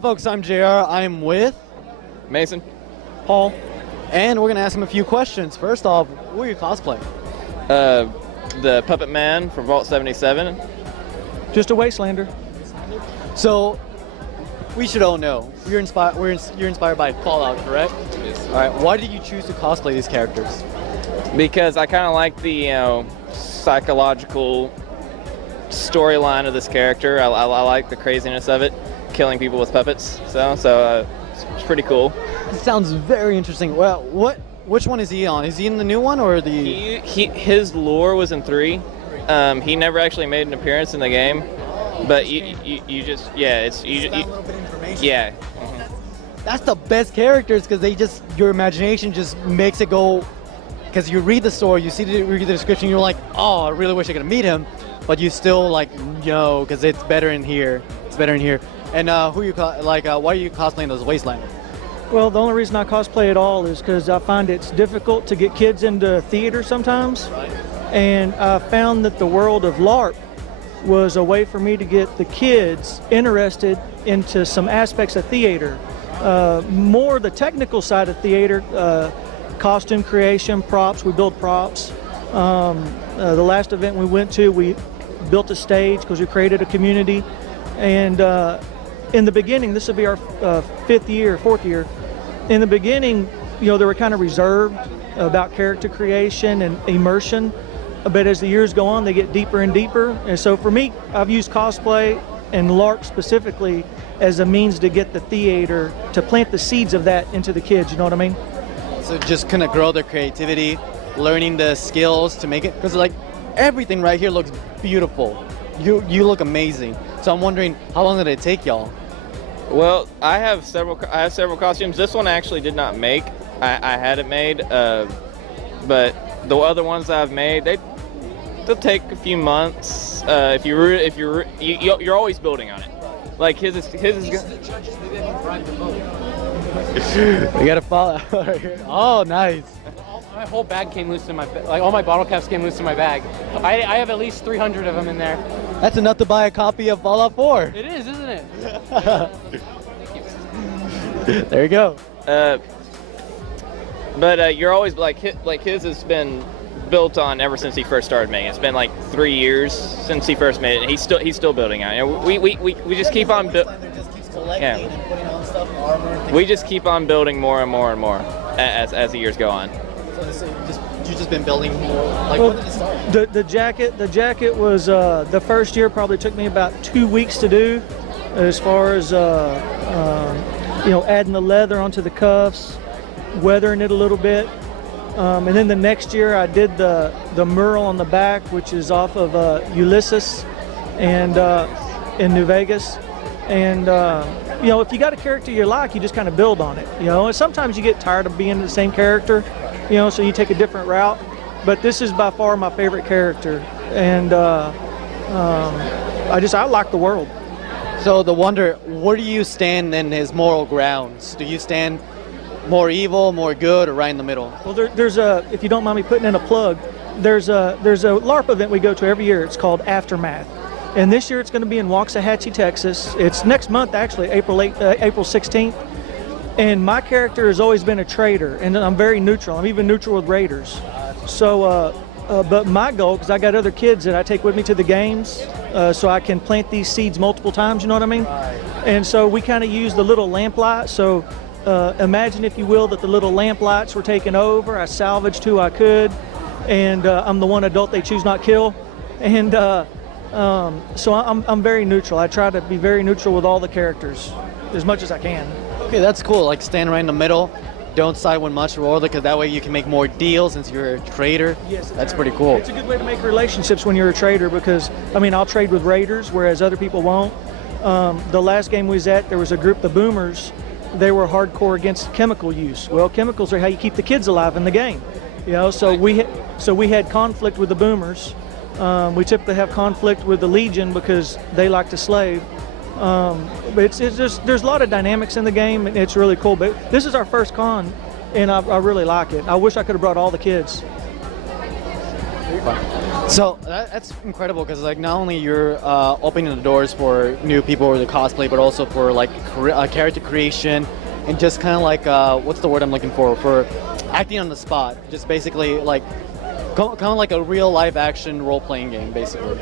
up, folks? I'm JR. I'm with Mason. Paul. And we're going to ask him a few questions. First off, what are you cosplaying? The Puppet Man from Vault 77. Just a Wastelander. So, we should all know, you're inspired by Fallout, correct? Yes. All right, why did you choose to cosplay these characters? Because I kind of like the psychological storyline of this character. I like the craziness of it, killing people with puppets. So it's pretty cool. It sounds very interesting. Well, which one is he on? Is he in the new one or the? His lore was in 3. He never actually made an appearance in the game, but you just it's you a little bit of information. yeah. That's the best characters because your imagination just makes it go. Because you read the story, read the description, you're like, oh, I really wish I could meet him, but you still no, because it's better in here. It's better in here. And why are you cosplaying those Wastelanders? Well, the only reason I cosplay at all is because I find it's difficult to get kids into theater sometimes. Right. And I found that the world of LARP was a way for me to get the kids interested into some aspects of theater. More the technical side of theater, costume creation, props, we build props. The last event we went to, we built a stage because we created a community. And in the beginning, this will be our 4th year. In the beginning, they were kind of reserved about character creation and immersion. But as the years go on, they get deeper and deeper. And so for me, I've used cosplay and LARP specifically as a means to get the theater, to plant the seeds of that into the kids, you know what I mean? So just kind of grow their creativity, learning the skills to make it, because everything right here looks beautiful. You look amazing. So I'm wondering, how long did it take y'all? Well, I have several costumes. This one I actually did not make. I had it made, but the other ones I've made, they'll take a few months. You're always building on it. Like his is. The judges, maybe I can bribe the vote. We gotta follow. Oh, nice. My whole bag came loose in my all my bottle caps came loose in my bag. I have at least 300 of them in there. That's enough to buy a copy of Fallout 4. It is, isn't it? There you go. But you're always his has been built on ever since he first started making it. It's been like 3 years since he first made it, and he's still building on it. We just keep on building. We just keep on building more and more and more as the years go on. So you've just been building more. When did it start? The jacket was the first year probably took me about 2 weeks to do, as far as adding the leather onto the cuffs, weathering it a little bit, and then the next year I did the mural on the back, which is off of Ulysses, and in New Vegas, and if you got a character you like, you just kind of build on it, and sometimes you get tired of being the same character, so you take a different route. But this is by far my favorite character, and I like the world. So where do you stand in his moral grounds? Do you stand more evil, more good, or right in the middle? Well, there's if you don't mind me putting in a plug, there's a LARP event we go to every year. It's called Aftermath, and this year it's going to be in Waxahachie, Texas. It's next month, actually, April 16th. And my character has always been a trader, and I'm very neutral. I'm even neutral with raiders. So, but my goal, because I got other kids that I take with me to the games, so I can plant these seeds multiple times, you know what I mean? And so we kind of use the little lamplight. So imagine, if you will, that the little lamplights were taken over. I salvaged who I could, and I'm the one adult they choose not kill. And so I'm very neutral. I try to be very neutral with all the characters as much as I can. Okay, that's cool. Stand right in the middle. Don't side with much or because that way you can make more deals since you're a trader. Yes, that's pretty cool. It's a good way to make relationships when you're a trader, because I'll trade with raiders, whereas other people won't. The last game we was at, there was a group, the Boomers. They were hardcore against chemical use. Well, chemicals are how you keep the kids alive in the game. So we had conflict with the Boomers. We typically have conflict with the Legion because they like to slave. But it's just, there's a lot of dynamics in the game, and it's really cool. But this is our first con, and I really like it. I wish I could have brought all the kids. be fun. So that's incredible because like not only you're opening the doors for new people or the cosplay, but also for like character creation and just kind of like what's the word I'm looking for acting on the spot. Just basically like kind of like a real live action role playing game basically.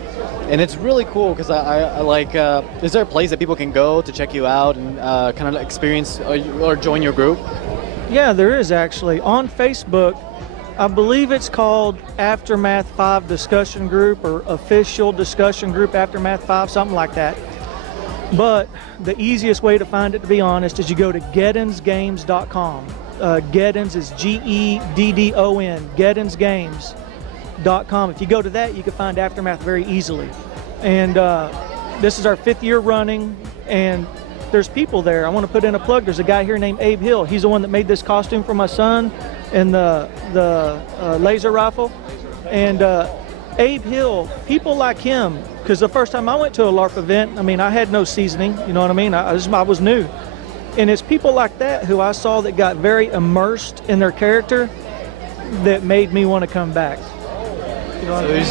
And it's really cool because I like. Is there a place that people can go to check you out and kind of experience or join your group? Yeah, there is actually. On Facebook, I believe it's called Aftermath 5 Discussion Group or Official Discussion Group Aftermath 5, something like that. But the easiest way to find it, to be honest, is you go to geddonsgames.com. Geddons is Geddon, geddonsgames.com. If you go to that, you can find Aftermath very easily. And this is our 5th year running, and there's people there. I want to put in a plug. There's a guy here named Abe Hill. He's the one that made this costume for my son and the laser rifle. And Abe Hill, people like him, because the first time I went to a LARP event, I mean, I had no seasoning, you know what I mean? I was new. And it's people like that who I saw that got very immersed in their character that made me want to come back. You know what I mean?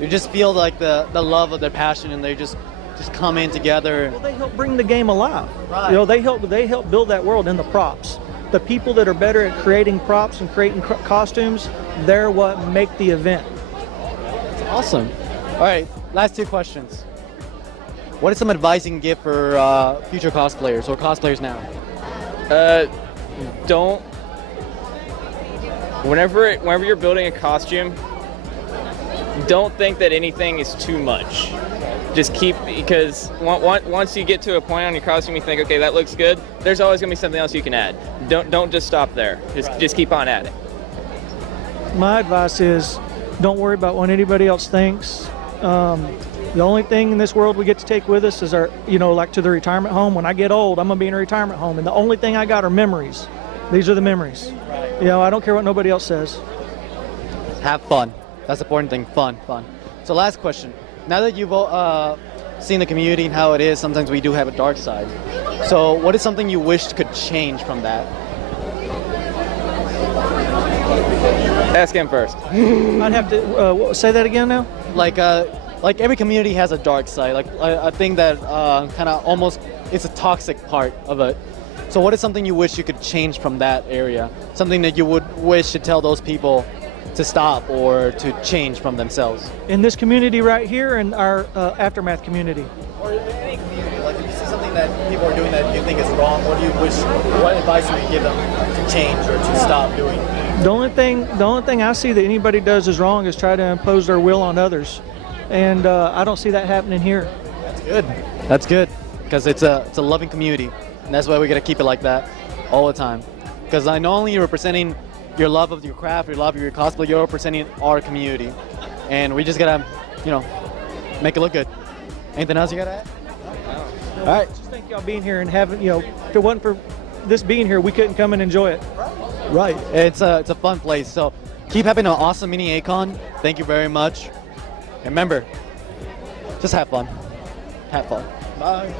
You just feel like the love of their passion, and they just come in together. Well, they help bring the game alive. Right. You know, they help build that world in the props. The people that are better at creating props and creating costumes, they're what make the event. That's awesome. All right, last 2 questions. What is some advice you can give for future cosplayers or cosplayers now? Whenever you're building a costume, don't think that anything is too much. Just because once you get to a point on your costume, you think, okay, that looks good. There's always gonna be something else you can add. Don't just stop there. Just keep on adding. My advice is, don't worry about what anybody else thinks. The only thing in this world we get to take with us is our, like to the retirement home. When I get old, I'm gonna be in a retirement home, and the only thing I got are memories. These are the memories. Right. I don't care what nobody else says. Have fun. That's the important thing. Fun. So last question. Now that you've seen the community and how it is, sometimes we do have a dark side. So what is something you wish could change from that? Ask him first. I'd have to say that again now. Like every community has a dark side. Like I think that kind of almost it's a toxic part of it. So what is something you wish you could change from that area? Something that you would wish to tell those people to stop or to change from themselves? In this community right here, in our Aftermath community. Or any community, like if you see something that people are doing that you think is wrong, what advice would you give them to change or to stop doing? The only thing I see that anybody does is wrong is try to impose their will on others. And I don't see that happening here. That's good, because it's a loving community, and that's why we gotta keep it like that all the time. Because not only you're representing your love of your craft, your love of your cosplay, you're representing our community, and we just gotta, make it look good. Anything else you gotta add? No. All right. Just thank y'all being here and having, if it wasn't for this being here, we couldn't come and enjoy it. Right. It's a fun place. So keep having an awesome mini A-kon. Thank you very much. And remember, just have fun. Have fun. Bye.